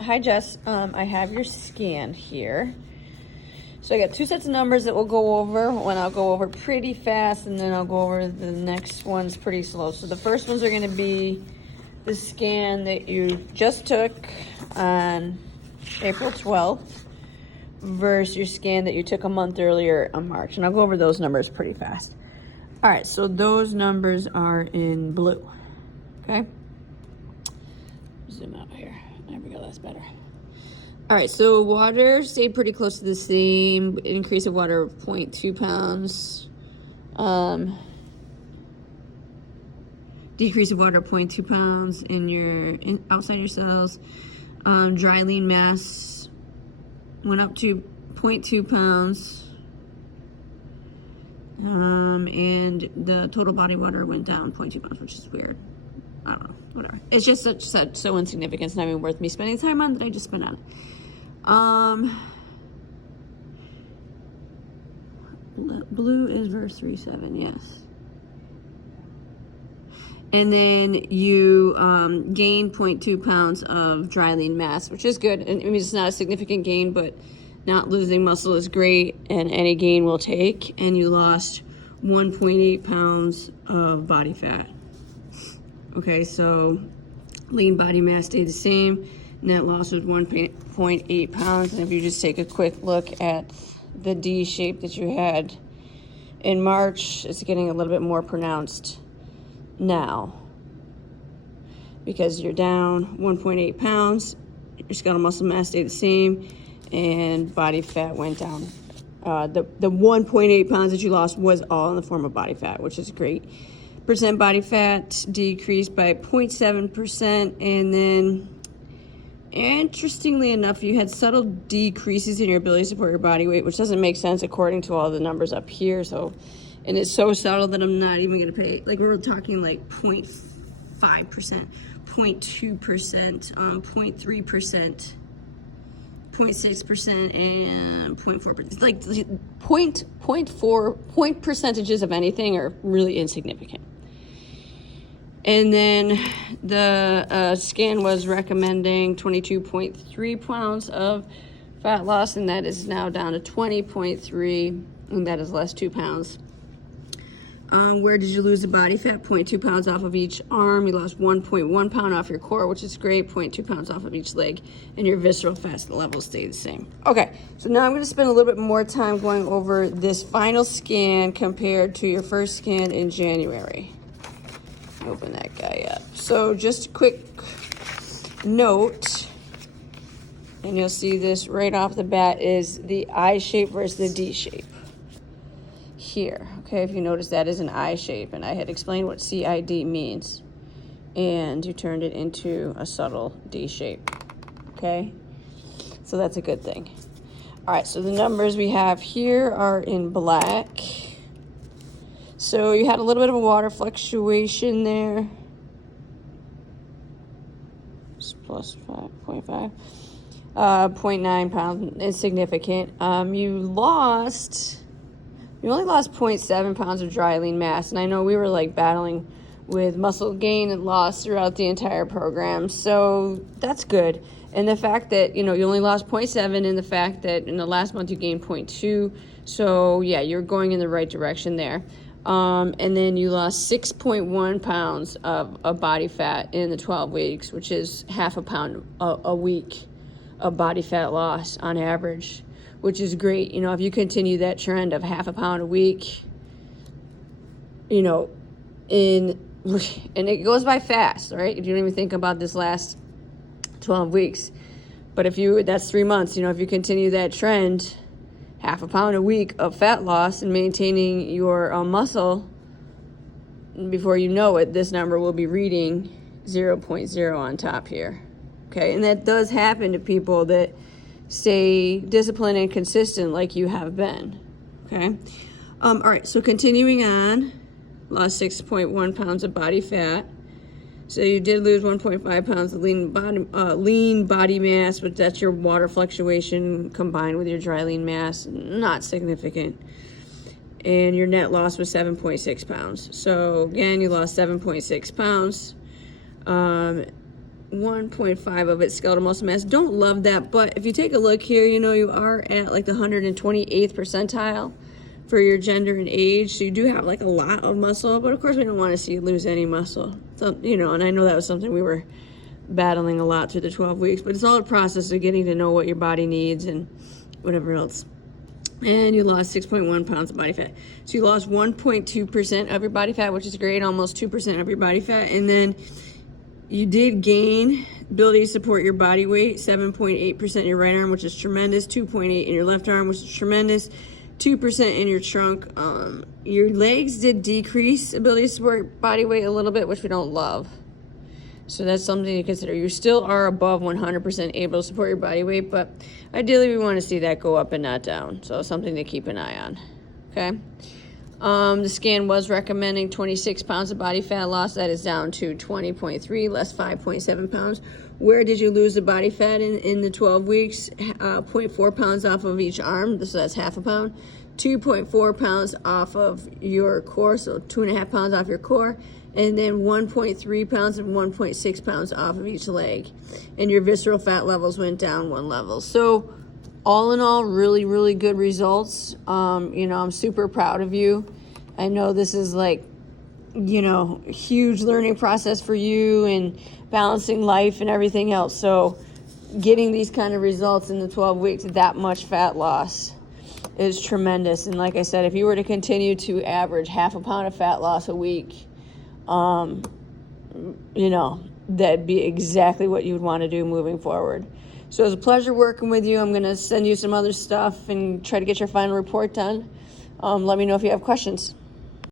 Hi Jess, I have your scan here. So I got two sets of numbers that we'll go over. One I'll go over pretty fast, and then I'll go over the next ones pretty slow. So the first ones are going to be the scan that you just took on April 12th versus your scan that you took a month earlier on March. And I'll go over those numbers pretty fast. All right, so those numbers are in blue, okay? Zoom out here. There we go, that's better. All right, so water stayed pretty close to the same. Increase of water of 0.2 pounds. Decrease of water of 0.2 pounds outside your cells. Dry lean mass went up to 0.2 pounds. And the total body water went down 0.2 pounds, which is weird. I don't know, whatever. It's just so insignificant. It's not even worth me spending time on that I just spent on it. Blue is verse 3.7, yes. And then you gain 0.2 pounds of dry lean mass, which is good. And I mean, it's not a significant gain, but not losing muscle is great, and any gain will take. And you lost 1.8 pounds of body fat. Okay, so lean body mass stayed the same. Net loss was 1.8 pounds. And if you just take a quick look at the D shape that you had in March, it's getting a little bit more pronounced now because you're down 1.8 pounds. Your skeletal muscle mass stayed the same, and body fat went down. The 1.8 pounds that you lost was all in the form of body fat, which is great. Percent body fat decreased by 0.7%, and then interestingly enough, you had subtle decreases in your ability to support your body weight, which doesn't make sense according to all the numbers up here. So, and it's so subtle that I'm not even going to pay. Like, we're talking like 0.5%, 0.2%, 0.3%, 0.6%, and 0.4%. Like point percentages of anything are really insignificant. And then the scan was recommending 22.3 pounds of fat loss, and that is now down to 20.3, and that is less 2 pounds. Where did you lose the body fat? 0.2 pounds off of each arm. You lost 1.1 pound off your core, which is great. 0.2 pounds off of each leg, and your visceral fat level stayed the same. Okay, so now I'm going to spend a little bit more time going over this final scan compared to your first scan in January. Open that guy up. So just a quick note, and you'll see this right off the bat, is the I shape versus the D shape here. Okay, if you notice, that is an I shape, and I had explained what CID means, and you turned it into a subtle D shape. Okay, so that's a good thing. All right, so the numbers we have here are in black. So you had a little bit of a water fluctuation there. It's plus 5.5. 0.9 pounds, insignificant. You only lost 0.7 pounds of dry lean mass. And I know we were like battling with muscle gain and loss throughout the entire program. So that's good. And the fact that, you only lost 0.7, and the fact that in the last month you gained 0.2. So yeah, you're going in the right direction there. And then you lost 6.1 pounds of body fat in the 12 weeks, which is half a pound a week of body fat loss on average, which is great. If you continue that trend of half a pound a week, and it goes by fast, right? If you don't even think about this last 12 weeks, but that's 3 months, if you continue that trend, half a pound a week of fat loss and maintaining your muscle, before you know it, this number will be reading 0.0 on top here. Okay, and that does happen to people that stay disciplined and consistent like you have been. Okay, all right, so continuing on, lost 6.1 pounds of body fat. So you did lose 1.5 pounds of lean body mass, but that's your water fluctuation combined with your dry lean mass, not significant. And your net loss was 7.6 pounds. So again, you lost 7.6 pounds. 1.5 of it skeletal muscle mass. Don't love that, but if you take a look here, you know, you are at like the 128th percentile for your gender and age, so you do have like a lot of muscle, but of course we don't want to see you lose any muscle. So, you know, and I know that was something we were battling a lot through the 12 weeks, but it's all a process of getting to know what your body needs and whatever else. And you lost 6.1 pounds of body fat. So you lost 1.2% of your body fat, which is great, almost 2% of your body fat. And then you did gain ability to support your body weight, 7.8% in your right arm, which is tremendous, 2.8 in your left arm, which is tremendous, 2% in your trunk. Your legs did decrease ability to support body weight a little bit, which we don't love. So that's something to consider. You still are above 100% able to support your body weight, but ideally we want to see that go up and not down. So something to keep an eye on, okay? The scan was recommending 26 pounds of body fat loss. That is down to 20.3, less 5.7 pounds. Where did you lose the body fat in the 12 weeks? 0.4 pounds off of each arm, so that's half a pound. 2.4 pounds off of your core, so 2.5 pounds off your core. And then 1.3 pounds and 1.6 pounds off of each leg. And your visceral fat levels went down 1 level. So all in all, really, really good results. You know, I'm super proud of you. I know this is like, you know, a huge learning process for you and balancing life and everything else. So getting these kind of results in the 12 weeks, that much fat loss is tremendous. And like I said, if you were to continue to average half a pound of fat loss a week, you know, that'd be exactly what you would want to do moving forward. So it was a pleasure working with you. I'm going to send you some other stuff and try to get your final report done. Let me know if you have questions.